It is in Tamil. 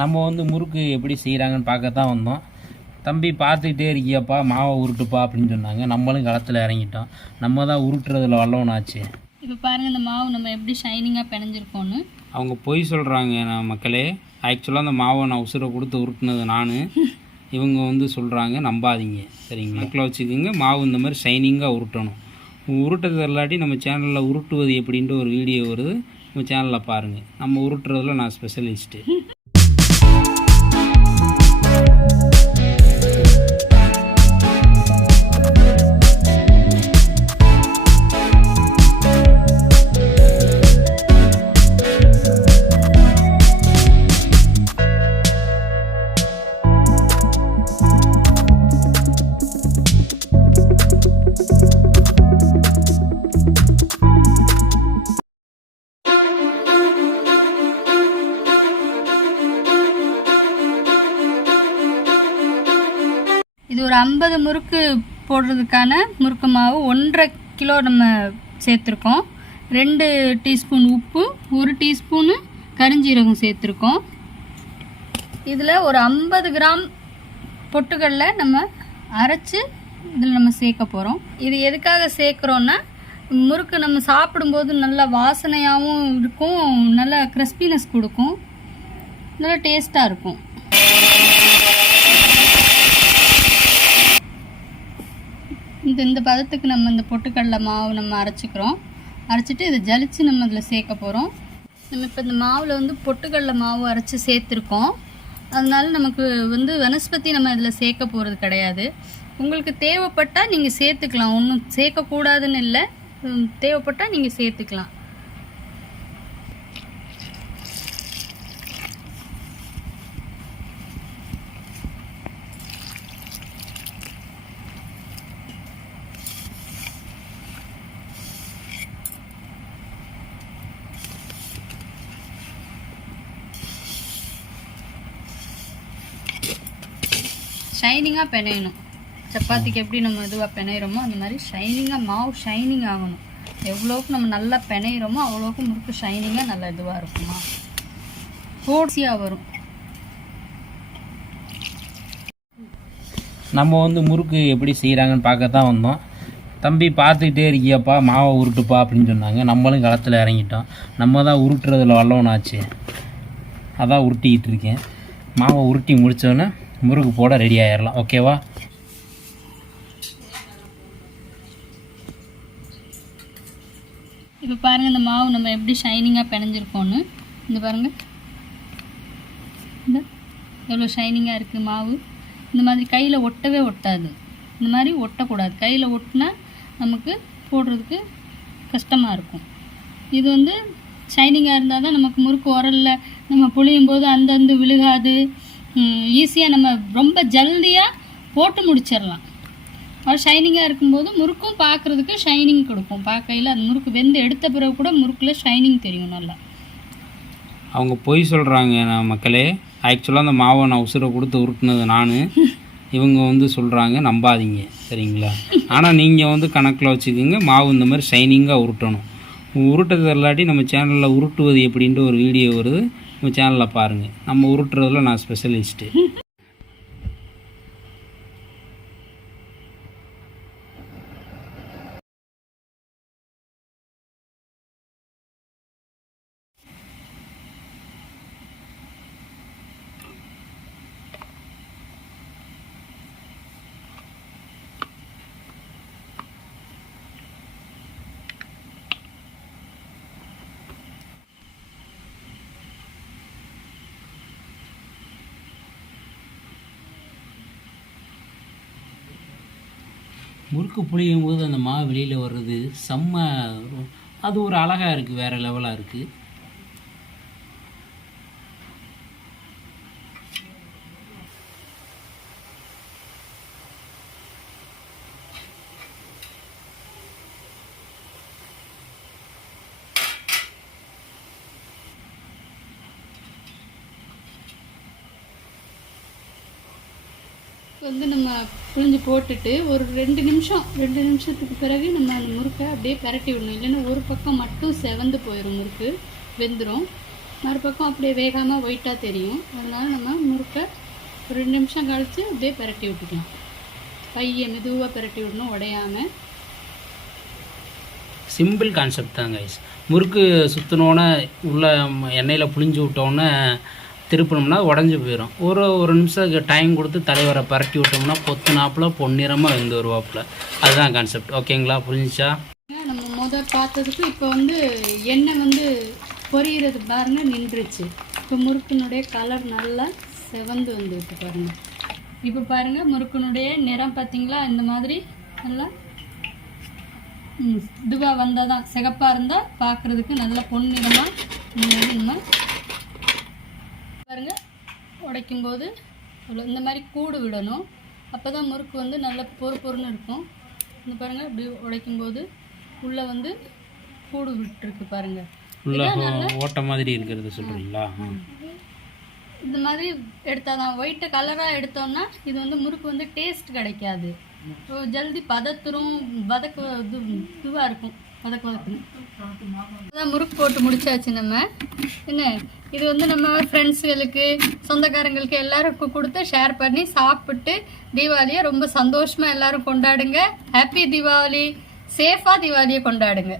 நம்ம வந்து முறுக்கு எப்படி செய்கிறாங்கன்னு பார்க்க தான் வந்தோம். தம்பி பார்த்துக்கிட்டே இருக்கியாப்பா, மாவை உருட்டுப்பா அப்படின்னு சொன்னாங்க. நம்மளும் களத்தில் இறங்கிட்டோம். நம்ம தான் உருட்டுறதுல வல்லவனாச்சு. இப்போ பாருங்கள் இந்த மாவு நம்ம எப்படி ஷைனிங்காக பிணைஞ்சிருக்கோன்னு. அவங்க பொய் சொல்கிறாங்க மக்களே. ஆக்சுவலாக அந்த மாவை நான் உசுரை கொடுத்து உருட்டுனது நான். இவங்க வந்து சொல்கிறாங்க, நம்பாதீங்க சரிங்களா. மக்களை வச்சுக்கோங்க, மாவு இந்த மாதிரி ஷைனிங்காக உருட்டணும். உருட்டுறது இல்லாட்டி நம்ம சேனலில் உருட்டுவது எப்படின்ட்டு ஒரு வீடியோ வருது, நம்ம சேனலில் பாருங்கள். நம்ம உருட்டுறதுல நான் ஸ்பெஷலிஸ்ட்டு. இது ஒரு 50 முறுக்கு போடுறதுக்கான முறுக்கு மாவு 1.5 கிலோ நம்ம சேர்த்துருக்கோம். 2 டீஸ்பூன் உப்பு, 1 டீஸ்பூனு கரிஞ்சீரகம் சேர்த்துருக்கோம். இதில் ஒரு 50 கிராம் பொட்டுக்கடலை நம்ம அரைச்சி இதில் நம்ம சேர்க்க போகிறோம். இது எதுக்காக சேர்க்குறோன்னா, முறுக்கு நம்ம சாப்பிடும்போது நல்லா வாசனையாகவும் இருக்கும், நல்லா கிறிஸ்பினஸ் கொடுக்கும், நல்லா டேஸ்ட்டாக இருக்கும். இந்த பதத்துக்கு நம்ம இந்த பொட்டுக்கடலை மாவு நம்ம அரைச்சிக்கிறோம். அரைச்சிட்டு இதை ஜலிச்சு நம்ம இதில் சேர்க்க போகிறோம். நம்ம இப்போ இந்த மாவில் வந்து பொட்டுக்கடலை மாவு அரைச்சி சேர்த்துருக்கோம். அதனால நமக்கு வந்து வனஸ்பதி நம்ம இதில் சேர்க்க போகிறது கிடையாது. உங்களுக்கு தேவைப்பட்டால் நீங்கள் சேர்த்துக்கலாம், ஒன்றும் சேர்க்கக்கூடாதுன்னு இல்லை, தேவைப்பட்டால் நீங்கள் சேர்த்துக்கலாம். ஷைனிங்காக பிணையணும். சப்பாத்திக்கு எப்படி நம்ம இதுவாக பிணையிறோமோ அந்த மாதிரி ஷைனிங்காக மாவு ஷைனிங் ஆகணும். எவ்வளோக்கு நம்ம நல்லா பிணையிறோமோ அவ்வளோக்கு முறுக்கு ஷைனிங்காக நல்லா இதுவாக இருக்குமா, ஓட்சியாக வரும். நம்ம வந்து முறுக்கு எப்படி செய்கிறாங்கன்னு பார்க்க தான் வந்தோம். தம்பி பார்த்துக்கிட்டே இருக்கியாப்பா, மாவை உருட்டுப்பா அப்படின்னு சொன்னாங்க. நம்மளும் களத்தில் இறங்கிட்டோம். நம்ம தான் உருட்டுறதுல வல்லவனாச்சு. அதான் உருட்டிக்கிட்டு இருக்கேன். மாவை உருட்டி முடித்தோன்னே முறுக்கு போட ரெடி ஆயிடலாம். ஓகேவா? இப்போ பாருங்கள் இந்த மாவு நம்ம எப்படி ஷைனிங்காக பிணைஞ்சிருக்கோன்னு. இந்த பாருங்கள், இந்த எவ்வளோ ஷைனிங்காக இருக்குது மாவு. இந்த மாதிரி கையில் ஒட்டவே ஒட்டாது. இந்த மாதிரி ஒட்டக்கூடாது. கையில் ஒட்டினா நமக்கு போடுறதுக்கு கஷ்டமாக இருக்கும். இது வந்து ஷைனிங்காக இருந்தால் தான் நமக்கு முறுக்கு உரலில் நம்ம புளியும் போது அந்த விழுகாது. ஈஸியாக நம்ம ரொம்ப ஜல்தியாக போட்டு முடிச்சிடலாம். அது ஷைனிங்காக இருக்கும்போது முறுக்கும் பார்க்குறதுக்கு ஷைனிங் கொடுக்கும். பார்க்கையில் அது முறுக்கு வெந்து எடுத்த பிறகு கூட முறுக்கில் ஷைனிங் தெரியும் நல்லா. அவங்க பொய் சொல்கிறாங்க மக்களே. ஆக்சுவலாக அந்த மாவை நான் உசுரை கொடுத்து உருட்டுனது நான். இவங்க வந்து சொல்கிறாங்க, நம்பாதீங்க சரிங்களா. ஆனால் நீங்கள் வந்து கணக்கில் வச்சுக்கோங்க, மாவு இந்த மாதிரி ஷைனிங்காக உருட்டணும். உருட்டுறது இல்லாட்டி நம்ம சேனலில் உருட்டுவது எப்படின்ட்டு ஒரு வீடியோ வருது, நம்ம சேனலில் பாருங்கள். நம்ம உருட்டுறதுல நான் ஸ்பெஷலிஸ்ட்டு. முறுக்கு புளியும் போது அந்த மாவு வெளியில் வர்றது செம்ம, அது ஒரு அழகாக இருக்குது, வேறு லெவலாக இருக்குது. வந்து நம்ம புழிஞ்சு போட்டுட்டு ஒரு 2 நிமிஷத்துக்கு பிறகு நம்ம அந்த முறுக்கை அப்படியே பரட்டி விடணும். இல்லைன்னா ஒரு பக்கம் மட்டும் செவந்து போயிடும், முறுக்கு வெந்துடும். மறுபக்கம் அப்படியே வேகாமல் ஒயிட்டாக தெரியும். அதனால் நம்ம முறுக்கை ஒரு 2 நிமிஷம் கழித்து அப்படியே பிரட்டி விட்டுக்கலாம். கையை மெதுவாக பிரட்டி விடணும், உடையாமல். சிம்பிள் கான்செப்ட் தான் கைஸ். முறுக்கு சுற்றினோன்னே உள்ள எண்ணெயில் புளிஞ்சு விட்டோன்னே திருப்பினோம்னா உடஞ்சி போயிடும். ஒரு நிமிஷம் டைம் கொடுத்து தலைவரை பரட்டி விட்டோம்னா பொத்துனாப்புல பொன்னிறமாக வெந்து வருவாப்புல. அதுதான் கான்செப்ட். ஓகேங்களா? புரிஞ்சிச்சா? நம்ம பார்த்ததுக்கு இப்போ எண்ணெய் பொரியிறது பாருங்க நின்றுச்சு. இப்போ முறுக்கினுடைய கலர் நல்லா செவந்து வந்துருக்கு பாருங்க. இப்போ பாருங்க முறுக்கினுடைய நிறம் பார்த்தீங்களா? இந்த மாதிரி நல்லா இதுவாக வந்தால் தான், சிகப்பாக இருந்தால் பார்க்குறதுக்கு நல்லா பொன்னிறமாக நம்ம பாருங்க. உடைக்கும்போது இந்த மாதிரி கூடு விடணும். அப்போ தான் முறுக்கு நல்லா பொறுன்னு இருக்கும். இந்த பாருங்கள் இப்படி உடைக்கும்போது உள்ளே கூடு விட்டுருக்கு பாருங்க. ஓட்ட மாதிரி இருக்கிறது சொல்கிறீங்களா? இந்த மாதிரி எடுத்தால் தான் ஒயிட்டு கலராக எடுத்தோம்னா இது முறுக்கு டேஸ்ட் கிடைக்காது. ஜல்தி பதத்துரும் இதுவாக இருக்கும், வதக்கணும். அதான் முறுக்கு போட்டு முடிச்சாச்சு. நம்ம என்ன இது நம்ம ஃப்ரெண்ட்ஸுகளுக்கு சொந்தக்காரங்களுக்கு எல்லாருக்கும் கொடுத்து ஷேர் பண்ணி சாப்பிட்டு தீபாவளியை ரொம்ப சந்தோஷமாக எல்லாரும் கொண்டாடுங்க. ஹாப்பி தீபாவளி. சேஃபாக தீபாவளியை கொண்டாடுங்க.